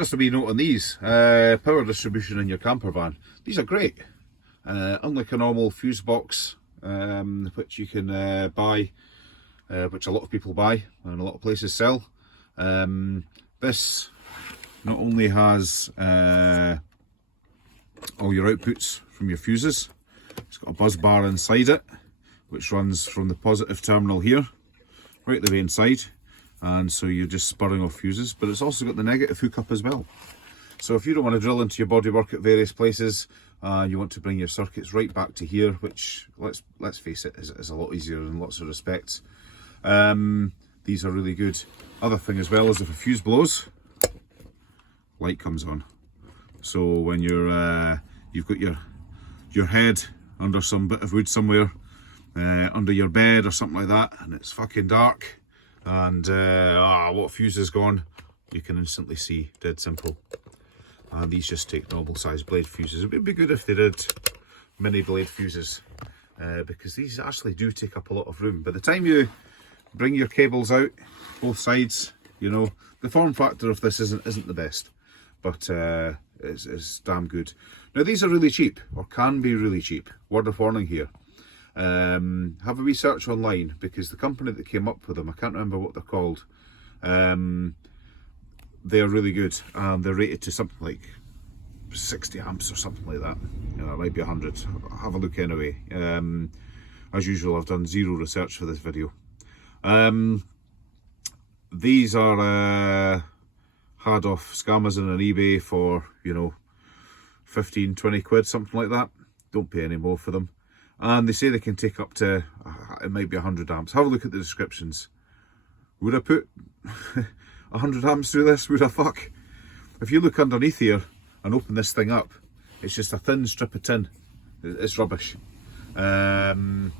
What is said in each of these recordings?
Just a wee note on these, power distribution in your camper van. These are great. Unlike a normal fuse box, which you can buy, which a lot of people buy and a lot of places sell. This not only has all your outputs from your fuses, it's got a buzz bar inside it, which runs from the positive terminal here, right the way inside. And so you're just spurring off fuses, but it's also got the negative hookup as well. So if you don't want to drill into your bodywork at various places, you want to bring your circuits right back to here, which, let's face it, is a lot easier in lots of respects. These are really good. Other thing as well is if a fuse blows, light comes on. So when you've got your head under some bit of wood somewhere, under your bed or something like that, and it's fucking dark, and what fuse is gone, you can instantly see. Dead simple. And these just take normal size blade fuses. It would be good if they did mini blade fuses, because these actually do take up a lot of room. By the time you bring your cables out both sides, you know, the form factor of this isn't the best, but it's damn good. Now these are really cheap, or can be really cheap. Word of warning here. Have a wee search online, because the company that came up with them, I can't remember what they're called, they're really good, and they're rated to something like 60 amps or something like that. You know, it might be 100. Have a look anyway. As usual, I've done zero research for this video. These are had off Scamazon and eBay for, you know, 15, 20 quid, something like that. Don't pay any more for them. And they say they can take up to, it might be 100 amps. Have a look at the descriptions. Would I put 100 amps through this? Would I fuck? If you look underneath here and open this thing up, it's just a thin strip of tin. It's rubbish. The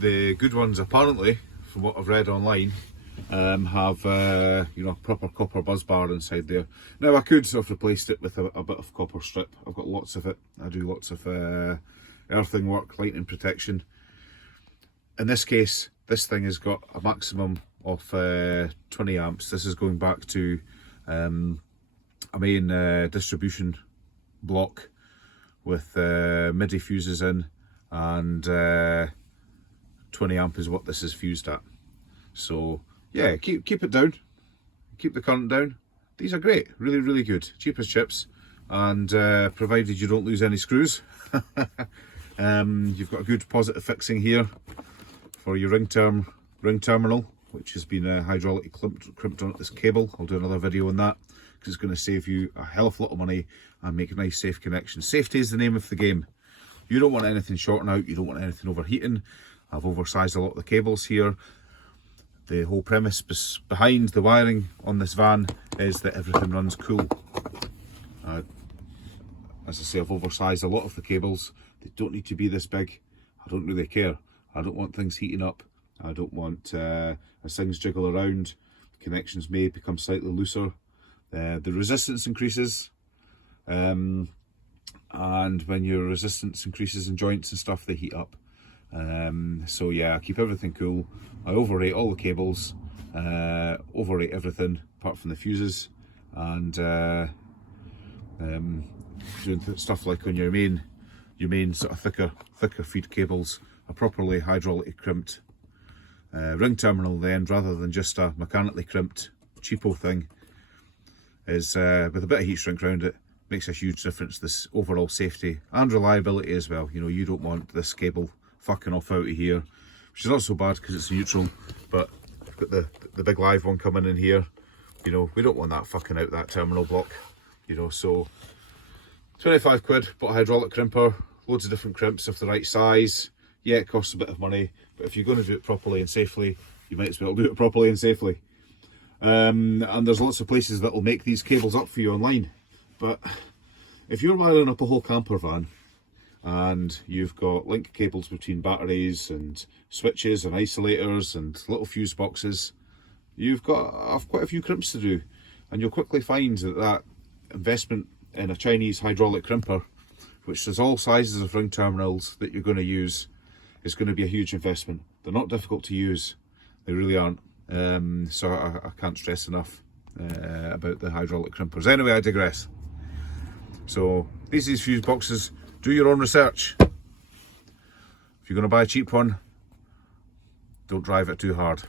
good ones, apparently, from what I've read online, have you know, a proper copper buzz bar inside there. Now I could have replaced it with a bit of copper strip. I've got lots of it. I do lots of earthing work, lightning protection. In this case, this thing has got a maximum of 20 amps. This is going back to a main distribution block with MIDI fuses in, and 20 amp is what this is fused at. So yeah, keep it down, keep the current down. These are great, really, really good, cheap as chips, and provided you don't lose any screws. You've got a good positive fixing here for your ring terminal, which has been hydraulically crimped onto this cable. I'll do another video on that, because it's going to save you a hell of a lot of money and make a nice safe connection. Safety is the name of the game. You don't want anything shorting out, you don't want anything overheating. I've oversized a lot of the cables here. The whole premise behind the wiring on this van is that everything runs cool. As I say, I've oversized a lot of the cables. They don't need to be this big. I don't really care. I don't want things heating up. I don't want, as things jiggle around, connections may become slightly looser. The resistance increases, and when your resistance increases in joints and stuff, they heat up. So yeah, I keep everything cool. I overrate all the cables, overrate everything apart from the fuses, and doing stuff like on your main sort of thicker feed cables, a properly hydraulically crimped ring terminal then, rather than just a mechanically crimped cheapo thing, is with a bit of heat shrink around it, makes a huge difference. This overall safety and reliability as well. You know, you don't want this cable fucking off out of here, which is not so bad because it's neutral, but I've got the big live one coming in here. You know, we don't want that fucking out that terminal block, you know. So 25 quid, bought a hydraulic crimper, loads of different crimps of the right size. Yeah, it costs a bit of money, but if you're going to do it properly and safely, you might as well do it properly and safely. And there's lots of places that will make these cables up for you online. But if you're wiring up a whole camper van and you've got link cables between batteries and switches and isolators and little fuse boxes, you've got quite a few crimps to do, and you'll quickly find that investment in a Chinese hydraulic crimper, which does all sizes of ring terminals that you're going to use, is going to be a huge investment. They're not difficult to use, they really aren't. So I can't stress enough, about the hydraulic crimpers. Anyway, I digress. So these fuse boxes, do your own research. If you're going to buy a cheap one, don't drive it too hard.